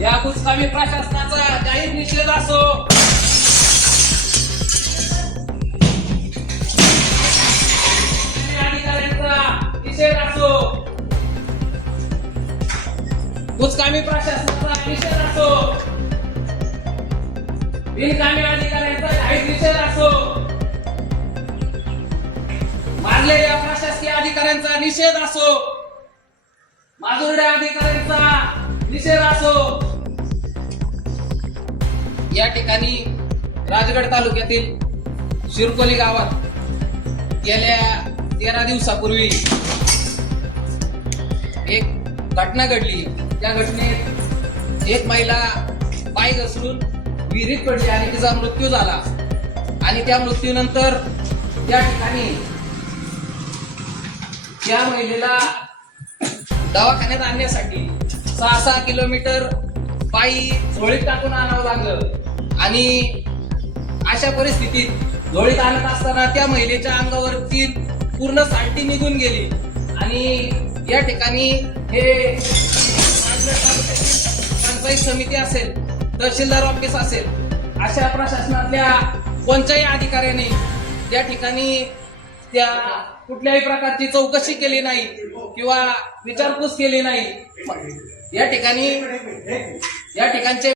या कुचकामी प्रशासनाचा जाहीर निषेध असो. अधिकाऱ्यांचा निषेध असो. कुचकामी प्रशासनाचा निषेध असो. बिनकामी अधिकाऱ्यांचा जाहीर निषेध असो. मारलेल्या प्रशासकीय अधिकाऱ्यांचा निषेध असो. माजुरड्या अधिकाऱ्यांचा निषेध असो. या ठिकाणी राजगड तालुक्यातील शिरकोली गावात गेल्या 13 दिवसापूर्वी एक घटना घडली. त्या घटनेत एक महिला पाय घसरून विहिरीत पडली आणि तिचा मृत्यू झाला. आणि त्या मृत्यूनंतर त्या ठिकाणी त्या महिलेला दवाखान्यात आणण्यासाठी 6-6 किलोमीटर पायी झोळीत टाकून आणावं लागलं. आणि अशा परिस्थितीत झोळीत आणत असताना त्या महिलेच्या अंगावरती पूर्ण साल्टी निघून गेली. आणि या ठिकाणी हे पंचायत समिती असेल, तहसीलदार ऑफिस असेल, अशा प्रशासनातल्या कोणत्याही अधिकाऱ्याने त्या ठिकाणी त्या कुठल्याही प्रकारची चौकशी केली नाही किंवा विचारपूस केली नाही. या ठिकाणचे